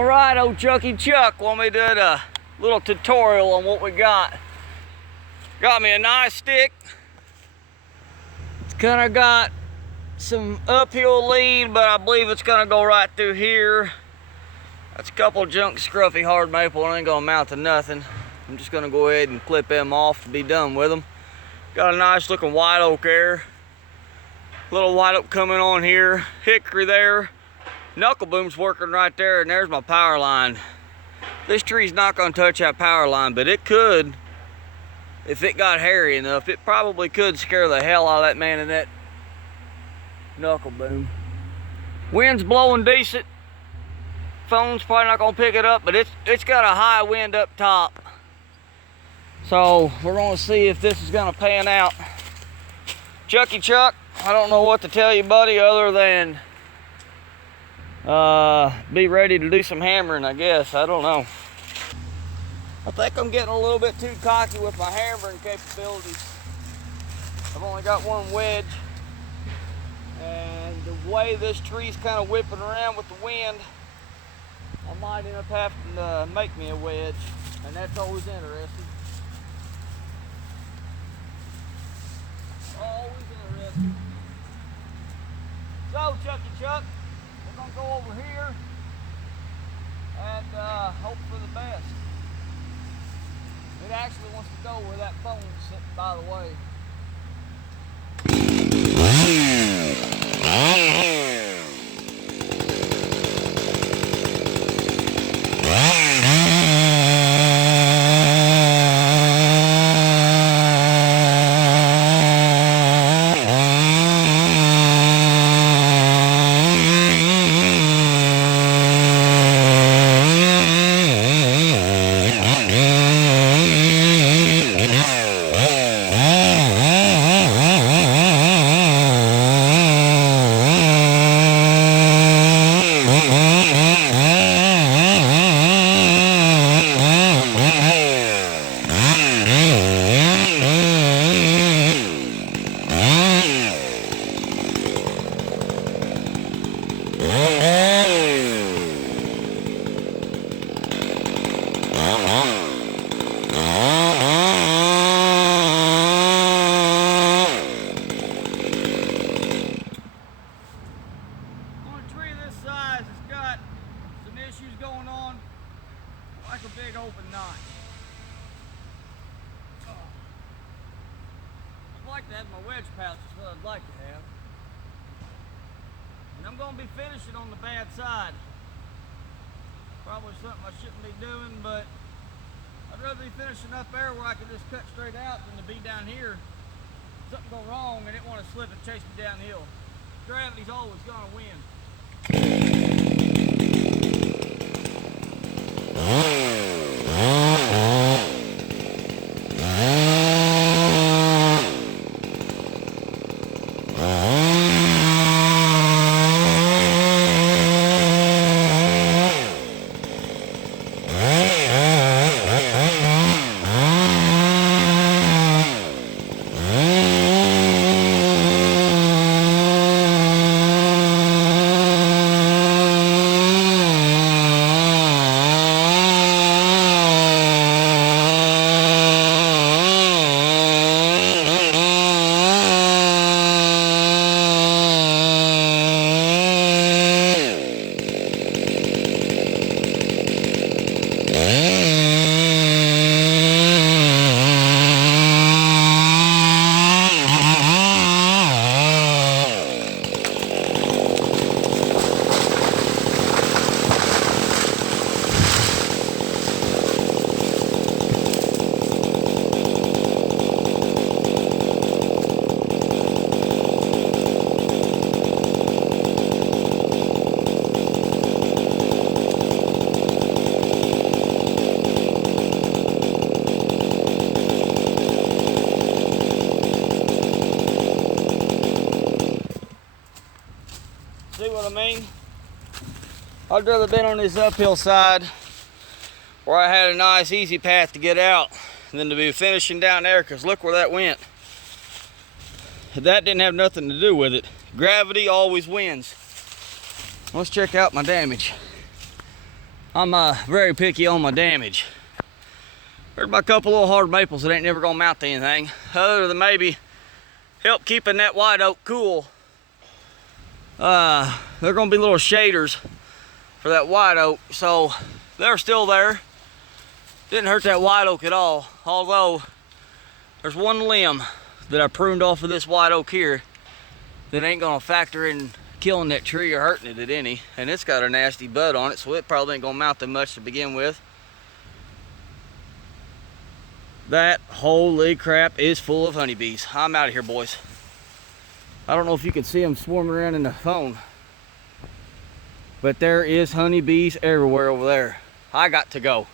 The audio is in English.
All right, old Chucky Chuck want me to do a little tutorial on what we got. Got me a nice stick. It's kind of got some uphill lead, but I believe it's gonna go right through here. That's a couple junk scruffy hard maple, and ain't gonna amount to nothing. I'm just gonna go ahead and clip them off to be done with them. Got a nice looking white oak there. Little white oak coming on here. Hickory there. Knuckle boom's working right there, and there's my power line. This tree's not gonna touch that power line, but it could if it got hairy enough. It probably could scare the hell out of that man in that knuckle boom. Wind's blowing decent. Phone's probably not gonna pick it up, but it's got a high wind up top. So we're gonna see if this is gonna pan out. Chucky Chuck, I don't know what to tell you, buddy, other than be ready to do some hammering, I guess. I don't know. I think I'm getting a little bit too cocky with my hammering capabilities. I've only got one wedge, and the way this tree's kind of whipping around with the wind, I might end up having to make me a wedge, and that's always interesting. Always interesting. So, Chucky Chuck, we're gonna go over here and hope for the best. It actually wants to go where that phone's sitting, by the way. Issues going on, like a big open knot. I'd like to have my wedge pouch, is what I'd like to have. And I'm going to be finishing on the bad side. Probably something I shouldn't be doing, but I'd rather be finishing up there where I can just cut straight out than to be down here. Something go wrong and it want to slip and chase me downhill. Gravity's always going to win. See what I mean? I'd rather been on this uphill side where I had a nice easy path to get out than to be finishing down there, because look where that went. That didn't have nothing to do with it. Gravity always wins. Let's check out my damage. I'm very picky on my damage. There's about a couple little hard maples that ain't never gonna mount to anything, other than maybe help keeping that white oak cool. They're gonna be little shaders for that white oak, so they're still there. Didn't hurt that white oak at all, although there's one limb that I pruned off of this white oak here that ain't gonna factor in killing that tree or hurting it at any, and it's got a nasty bud on it, so it probably ain't gonna mount that much to begin with. That, holy crap, is full of honeybees. I'm out of here, boys. I don't know if you can see them swarming around in the phone, but there is honeybees everywhere over there. I got to go.